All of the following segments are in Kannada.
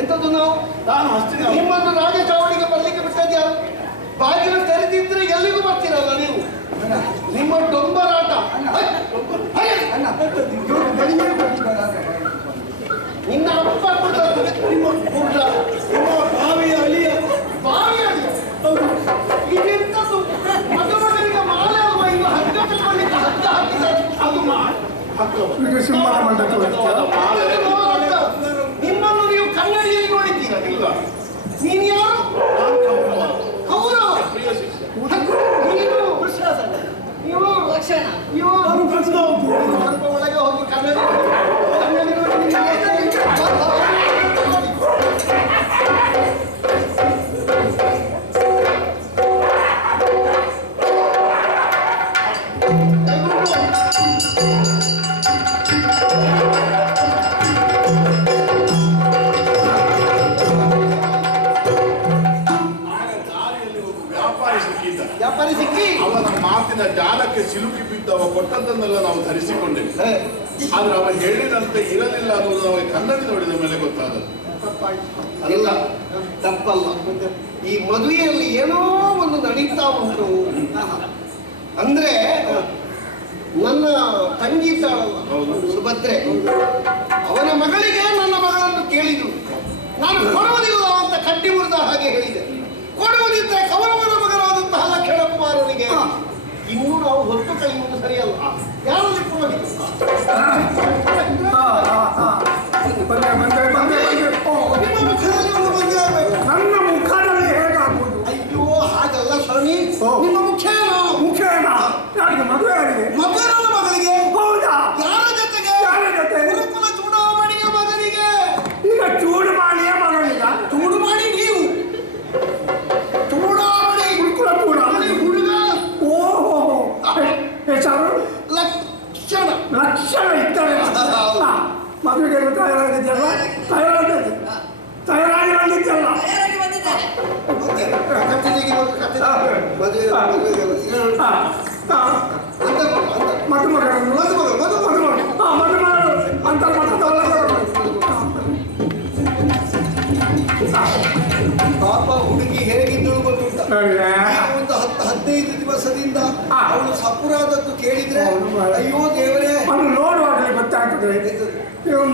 ಎಂತದ್ದು ನಾನು ಅಷ್ಟೇ. ನಿಮ್ಮನ್ನು ರಾಜಚಾವಡಿಗೆ ಬರ್ಲಿಕ್ಕೆ ಬಿಟ್ಟದ್ದು ಯಾರು? ಬಾಗಿಲು ತೆರೆದಿದ್ರೆ ಎಲ್ಲಿಗೂ ಬರ್ತೀರಲ್ಲ ನೀವು. ನಿಮ್ಮ ಡೊಂಬರಾಟ. ನಿನ್ನ ಅಪ್ಪ ನಿಮ್ಮ ಬಾವಿಯ ಅಳಿಯ ಇದೆಂತದ್ದು? ಮಗನಿಗೆ ಮಾಲೆ ಆಗುವ ಈಗ ಹಗ್ಗ ತಗೊಳ್ಳಿಕ್ಕೆ ಹಗ್ಗ ಹಾಕಿದ ಅದು ನಿಮ್ಮನ್ನು ನೀವು ಕನ್ನಡಿಯಲ್ಲಿ ನೋಡಿದ್ದೀರ? ಇಲ್ಲ. ನೀನು ಯಾರು? ಕೌರವ. ನೀವು ಸ್ವಲ್ಪ ಒಳಗೆ ಹೋಗಿ ಕನ್ನಡಿ ವ್ಯಾಪಾರಿ ಸಿಕ್ಕಿ ಅವನ ಮಾತಿನ ಜಾಲಕ್ಕೆ ಸಿಲುಕಿ ಬಿದ್ದವ ಕೊಟ್ಟದ್ದನ್ನೆಲ್ಲ ನಾವು ಧರಿಸಿಕೊಂಡೆವು. ಆದ್ರೆ ಅವ ಹೇಳಿದಂತೆ ಇರಲಿಲ್ಲ ಅನ್ನೋದು ನಮಗೆ ಕನ್ನಡಿ ನೋಡಿದ ಮೇಲೆ ಗೊತ್ತಾದದ್ದು. ಅಲ್ಲ, ತಪ್ಪಲ್ಲ. ಈ ಮದುವೆಯಲ್ಲಿ ಏನೋ ಒಂದು ನಡೀತಾ ಉಂಟು. ಅಂದ್ರೆ ನನ್ನ ತಂಗಿ ಇದ್ದಾಳಲ್ಲ ಸುಭದ್ರೆ, ಅವನ ಮಗಳಿಗೆ ನನ್ನ ಮಗಳನ್ನು ಕೇಳಿದ್ರು. ನಾನು ಕೊಡುವುದಿಲ್ಲ ಅಂತ ಕಟ್ಟಿ ಮುರಿದ ಹಾಗೆ ಹೇಳಿದೆ. ಕೊಡುವುದಿದ್ದರೆ ಕೌರವನ ಮಗನಾದಂತಹ ಲಕ್ಷಣಕುಮಾರನಿಗೆ. ಇನ್ನೂ ನಾವು ಹೊತ್ತು ಕಳೆಯುವುದು ಸರಿಯಲ್ಲ. ಯಾರಲ್ಲಿ ಪುರೋಹಿತ? ನನ್ನ ಮುಖದಲ್ಲಿ ಹೇಗಾಗುವುದು? ಅಯ್ಯೋ ಹಾಗಲ್ಲ ಸ್ವಾಮಿ, ನಿಮ್ಮ ಮುಖೇನ ಯಾರಿಗೆ ಮದುವೆ ಆಗಿದೆ? ಮಗನ ಮಗಳಿಗೆ. ಹೌದಾ? ಯಾರ ಜೊತೆಗೆ? ಗುರುಕುಲ ಚೂಡಾಮಣಿಯ ಮಗನಿಗೆ. ಈಗ ಚೂಡುಮಾಣಿಯ ಮಗನಿಗ? ಚೂಡುಮಾಣಿ ನೀವು, ಚೂಡಾಮಣಿ ಗುರುಕುಲ ಚೂಡಾಮಣಿ ಹುಡುಗ. ಓಹೋ, ಹೆಸರು ಲಕ್ಷಣ ಇದ್ದಾರೆ. ಮದುವೆಗೆ ತಯಾರಾಗಿದ್ದಲ್ಲ? ತಯಾರಾಗಿ ಬಂದಿದ್ದಲ್ಲ? ಮದುಮಗಳು ಅಂತರ್ಮಠದಲ್ಲ. ಪಾಪ ಹುಡುಗಿ ಹೇಗಿದ್ದಳು ಗೊತ್ತುಂಟ? ಒಂದು 10-15 ದಿವಸದಿಂದ ಅವಳು ಸಪುರಾದದ್ದು ಕೇಳಿದ್ರೆ ಅಯ್ಯೋ ದೇವರೇ ಅದು ನೋಡುವಾಗಲೇ ಗೊತ್ತಾಗ್ತದೆ.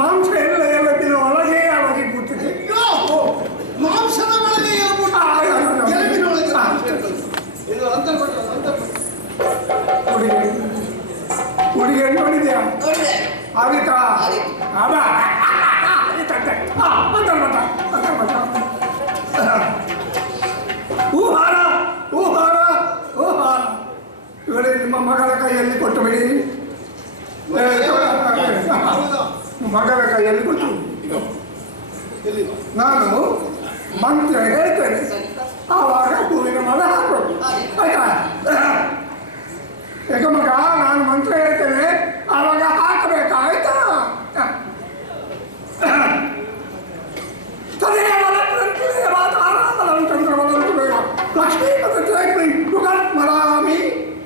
ಮಾಂಸ ಎಲ್ಲ ದಿನ ಒಳಗೆ ಒಳಗೆ ಕೂತಿದೆ. ಅಯ್ಯೋ ಮಾಂಸದ ಒಳಗೆ ಎಲುಬಿನೊಳಗೆ ಇದು ಅಂತರ್ಮಠ. ಹುಡುಗಿ ನೋಡಿದ್ಯಾ? ಆದಿತಾ ಅಂತರ್ಮಠ ಹೂಹಾರ ಹೂಹಾರ ಹೂಹಾರ. ಇವರೇ ನಿಮ್ಮ ಮಗಳ ಕೈಯಲ್ಲಿ ಕೊಟ್ಟು ಬಿಡಿ. ಮಗಳ ಕೈಯಲ್ಲಿ ಕೊಟ್ಟು ನಾನು ಮಂತ್ರ ಹೇಳ್ತೇನೆ, ಆವಾಗ ಹೂವಿನ ಮಗ ಹಾಕೋದು. ಆಯ್ತಾ? ಯಾಕ ಮಗ, ನಾನು ಮಂತ್ರ ಹೇಳ್ತೇನೆ ಆವಾಗ ಹಾಕಬೇಕಾ? ಆಯ್ತಾ? ಲಕ್ಷ್ಮೀಪತಿ ಯುಗತ್ಮರಾಮಿ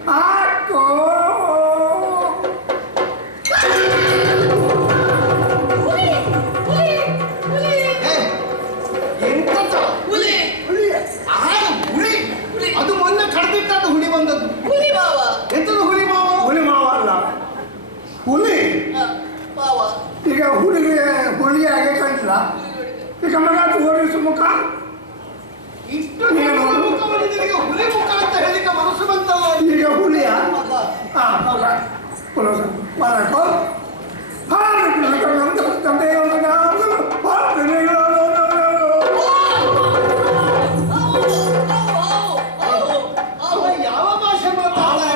ಹಾಕೋ. ಅದು ಮೊನ್ನೆ ಕಡ್ದಿಟ್ಟದ್ದು ಹುಳಿ ಬಂದದ್ದು. ಎಂತದ್ದು ಹುಳಿ ಮಾವ? ಹುಲಿ ಮಾವ ಅಲ್ಲ, ಹುಲಿ. ಈಗ ಹುಲಿಗೆ ಹಾಗೆ ಕಾಣಿಲ್ಲ. ಈಗ ಮಗ ತೋರಿಸು ಮುಖ. ಇಷ್ಟು ಹುಲಿ ಮುಖ ಅಂತ ಹೇಳಿಕ ಮನಸ್ಸು ಬಂತಲ್ಲ. ಈಗ ಹುಲಿಯ ಯಾವ ಭಾಷೆ ಮಾತಾಡ್ತಾರೆ?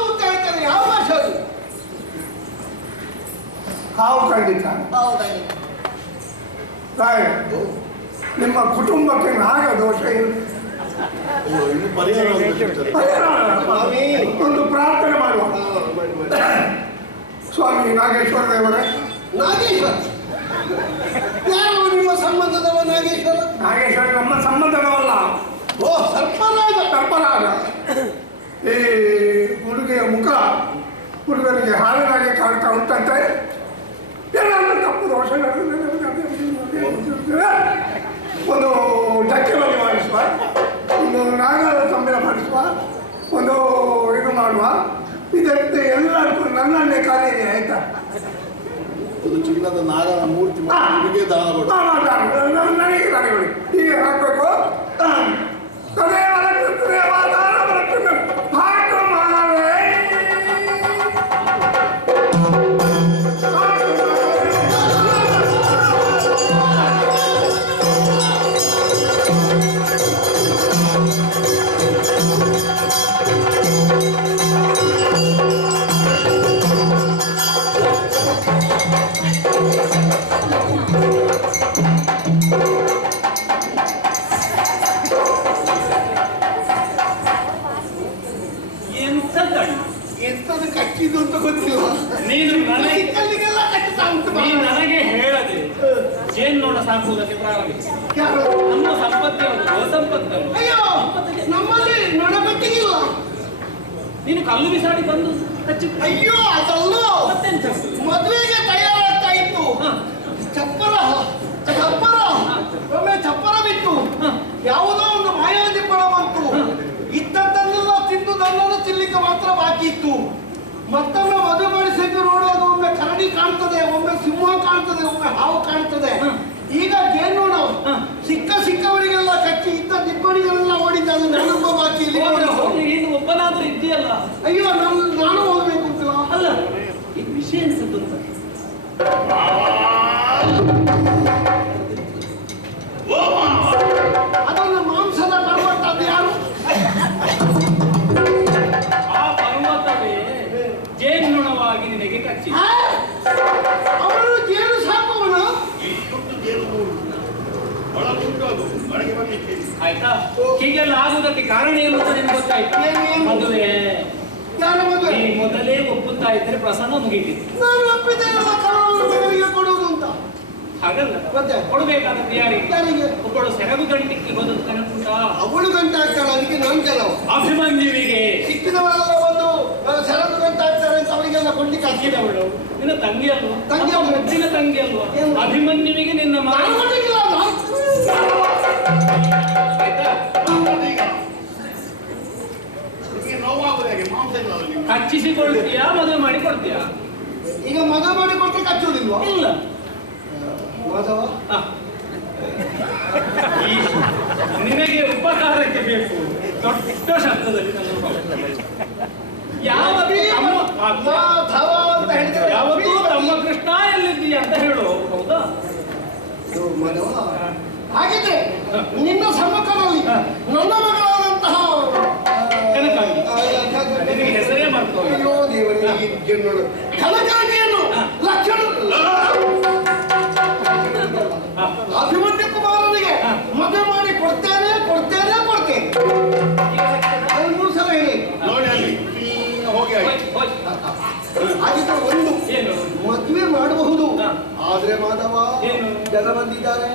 ಅಂತ ಹೇಳ್ತಾರೆ. ಯಾವ ಭಾಷೆ ಅದು? ಹಾವು ಖಂಡಿತ. ನಿಮ್ಮ ಕುಟುಂಬಕ್ಕೆ ನಾಗ ದೋಷ ಇಲ್ಲ. ಒಂದು ಪ್ರಾರ್ಥನೆ ಮಾಡುವ. ಸ್ವಾಮಿ ನಾಗೇಶ್ವರ ದೇವರೇ. ನಾಗೇಶ್ವರ ಯಾರು ನಿಮ್ಮ ಸಂಬಂಧದವ? ನಾಗೇಶ್ವರ ನಮ್ಮ ಸಂಬಂಧದವಲ್ಲ. ಓ ಸರ್ಪರಾಜ. ಈ ಹುಡುಗಿಯ ಮುಖ ಹುಡುಗನಿಗೆ ಹಾಲಿನಾಗೆ ಕಾಣ್ತಾ ಉಂಟಂತೆ. ಏನಾದ್ರು ದೋಷ ಒಂದು ಡಕ್ಕೆಬಲಿ ಮಾಡಿಸುವ, ಒಂದು ನಾಗರ ಸಂಬಳ ಮಾಡಿಸುವ, ಒಂದು ಇದು ಮಾಡುವ. ಇದಕ್ಕೆ ಎಲ್ಲರಿಗೂ ನನ್ನನ್ನೇ ಕಾರ್ಯ ಆಯ್ತಾ? ಒಂದು ಚಿನ್ನದ ನಾಗರ ಮೂರ್ತಿ ನಿಮಗೆ ದಾನ ಕೊಡು. ನನಗೆ ದಾನ ಕೊಡಿ. ಹೀಗೆ ಹಾಕಬೇಕು. ತದೇವ ತದೇವ ದಾನ ಬರುತ್ತದೆ. ಹಾಕು ಮಾರೇ. ಎಂತದು ಕಚ್ಚಿದ್ದು ಅಂತ ಗೊತ್ತಿಲ್ಲ. ನೀನು ಕಲ್ಲಿಗೆಲ್ಲ ಕಚ್ಚುತ್ತಾ ಉಂಟು. ನನಗೆ ಹೇಳದೆ ಜೇನ್ನೋಣ ಸಾಕುವುದಕ್ಕೆ ಪ್ರಾರಂಭಿಸಿ. ಯಾರು? ನಮ್ಮ ಸಂಪತ್ತಿ ಸಂಪತ್ತು. ಅಯ್ಯೋ, ನಮ್ಮಲ್ಲಿ ನೊಣಬೆಟ್ಟಿಗಿಲ್ಲ. ನೀನು ಕಲ್ಲು ಬಿಸಾಡಿ ಬಂದು ಕಚ್ಚಿ. ಅಯ್ಯೋ ಅದಲ್ಲ, ಮತ್ತೆಂತ ಮದುವೆಗೆ ತಯಾರಾಗ್ತಾ ಇತ್ತು. ಚಪ್ಪರ ಒಮ್ಮೆ ಚಪ್ಪರ ಬಿತ್ತು. ಯಾವುದೋ ಒಂದು ಮಾಯಾದಿ ಪಣ ಬಂತು. ಇದ್ದದ್ದನ್ನೆಲ್ಲ ತಿಂದು ನನ್ನನ್ನು ತಿನ್ಲಿಕ್ಕೆ ಮಾತ್ರ ಬಾಕಿ ಇತ್ತು. ಮತ್ತೊಮ್ಮೆ ಮದುವೆ ಮಾಡಿಸಕ್ಕೆ ನೋಡುವಾಗ ಒಮ್ಮೆ ಕರಡಿ ಕಾಣ್ತದೆ, ಒಮ್ಮೆ ಸಿಂಹ ಕಾಣ್ತದೆ, ಒಮ್ಮೆ ಹಾವು ಕಾಣ್ತದೆ. ಈಗ ಜೇನ್ನೋಣ ಸಿಕ್ಕವರಿಗೆಲ್ಲ ಕಚ್ಚಿ ಇದ್ದ ದಿಬ್ಬಣಿಗಳೆಲ್ಲ ಓಡಿದ್ದಾನೆ. ನಾನೊಬ್ಬ ಬಾಕಿ ಇಲ್ಲಿ. ನೀನು ಒಬ್ಬನಾದ್ರೂ ಇದೆಯಲ್ಲ. ಅಯ್ಯೋ ನಾನು ಹೋಗ್ಬೇಕು ಅಂತಿಲ್ಲ. ಅಲ್ಲ, ಈ ವಿಷಯ ಅನ್ಸುತ್ತೆ ಅಂತ. ಅದನ್ನು ಮಾಂಸದ ಪರ್ವತ ಅದು ಯಾರು? ಆ ಪರ್ವತವೇ ಜೇನ್ನೊಣವಾಗಿ ನಿನಗೆ ಕಚ್ಚಿ. ಅವನು ಜೇನು ಸಾಕುವನ? ಆಯ್ತಾ? ಹೀಗೆಲ್ಲ ಆಗುವುದಕ್ಕೆ ಕಾರಣ ಏನು ಅಂತ ನಿಮ್ಗೆ ಗೊತ್ತಾಯ್ತು? ಮದುವೆ ಯಾರ ಮದುವೆ? ನೀ ಮೊದಲೇ ಒಪ್ಪುತ್ತಾ ಇದ್ರೆ ಪ್ರಸನ್ನ ಮುಗಿತಿತ್ತು. ನಾನು ಒಪ್ಪಿದ್ದೇನೆ ಮಕ್ಕಳನ್ನು ಕೊಡುವುದು ಅಂತ. ಹಾಗಲ್ಲ, ಮತ್ತೆ ಕೊಡಬೇಕಾದದ್ದು ಯಾರಿಗೆ? ಯಾರಿಗೆ? ಒಬ್ಬಳು ಸೆರಗು ಗಂಟಿಕ್ಕೆ ಹೋದದ್ದು ನೆನಪುಂಟಾ? ಅವಳು ಗಂಟೆ ಹಾಕ್ತಾಳೆ, ಅದಕ್ಕೆ ನಾನು ಕೆಲವು ಅಭಿಮನ್ಯುವಿಗೆ ಸಿಕ್ಕಿದವರೆಲ್ಲ ಬಂದು ಸೆರಗು ಗಂಟೆ ಹಾಕ್ತಾರೆ ಅಂತ ಅವರಿಗೆಲ್ಲ ಕೊಂಡಿಕ್ಕೆ ಹಾಕಿದವಳು ನಿನ್ನ ತಂಗಿ ಅಲ್ವಾ? ತಂಗಿ ಅಲ್ವಾ? ಮುದ್ದಿನ ತಂಗಿ ಅಲ್ವಾ? ಏನು? ಅಭಿಮನ್ಯುವಿಗೆ ನಿನ್ನ ಮಗ. ನಾನು ಕೊಡ್ಲಿಕ್ಕಿಲ್ಲ ಅಲ್ಲ? ಆಯ್ತಾ? ಕಚ್ಚಿಸಿಕೊಳ್ತೀಯಾ ಮದುವೆ ಮಾಡಿ ಕೊಡ್ತೀಯಾ? ಈಗ ಮದುವೆ ಮಾಡಿ ಕೊಟ್ಟರೆ ಕಚ್ಚುವುದಿಲ್ವಾ? ಇಲ್ಲ. ಮಾಧವ, ನಿನಗೆ ಉಪಕಾರಕ್ಕೆ ಬೇಕು ದೊಡ್ಡ ಶಬ್ದದಲ್ಲಿ ಮಾಧವ ಅಂತ ಹೇಳಿದ್ರೆ ಯಾವತ್ತೂ ತಮ್ಮ ಕೃಷ್ಣ ಎಲ್ಲಿದ್ದೀಯ ಅಂತ ಹೇಳು. ಹೌದಾ? ಮಾಧವ, ಹಾಗಿದ್ರೆ ನಿನ್ನ ಸಮ್ಮುಖದಲ್ಲಿ ನನ್ನ ಮಗಳಾದಂತಹ ಕನಕಾಂಗಿ ನಿನಗೆ ಹೆಸರೇ ಮಾಡ್ತೇವೆ. ಅಯ್ಯೋ ದೇವರೇ, ಈ ಜನ್ಮಗಳು ಕನಕಾಂಗಿಯನ್ನು ಲಕ್ಷಣ ಅಭಿಮನ್ಯು ಕುಮಾರನಿಗೆ ಮದುವೆ ಮಾಡಿ ಕೊಡ್ತೇನೆ. 3 ಸಲ ಹೇಳಿ ನೋಡಿ ಅಲ್ಲಿ ಹೋಗಿ ಹಾಗಿದ್ರೆ ಒಂದು ಏನು ಮದುವೆ ಮಾಡಬಹುದು. ಆದ್ರೆ ಮಾಧವ, ಏನು? ಜನ ಬಂದಿದ್ದಾರೆ.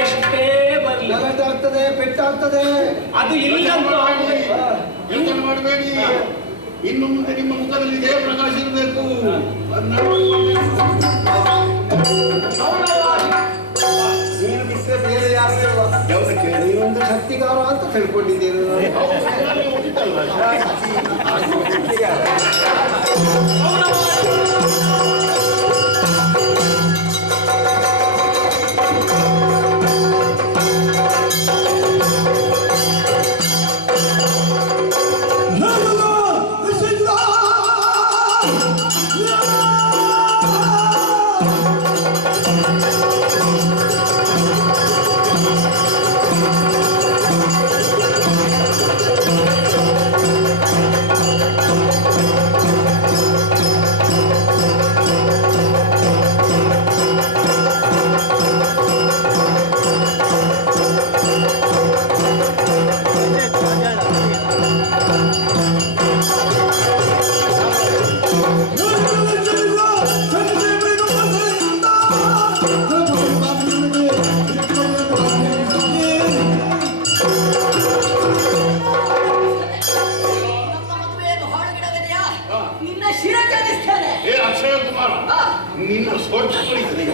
ಎಷ್ಟೇ ಬರಲಿ ಗಲಾಟೆ ಆಗ್ತದೆ, ಪೆಟ್ಟಾಗ್ತದೆ. ಅದು ಇಲ್ಲ ಯೋಚನೆ ಮಾಡಬೇಡಿ. ಇನ್ನು ಮುಂದೆ ನಿಮ್ಮ ಮುಖದಲ್ಲಿ ಇದೇ ಪ್ರಕಾಶ ಇರಬೇಕು. ನೀನು ಬಿಟ್ಟರೆ ಬೇರೆ ಯಾರು ಇಲ್ವಾ? ಯಾವುದಕ್ಕೆ? ನೀನೊಂದು ಶಕ್ತಿಗಾರ ಅಂತ ತಿಳ್ಕೊಂಡಿದ್ದೇನೆ ಏ ಅಕ್ಷಯ ಕುಮಾರ, ನಿನ್ನ ಸೋಚು ಕುಳಿತದೆ.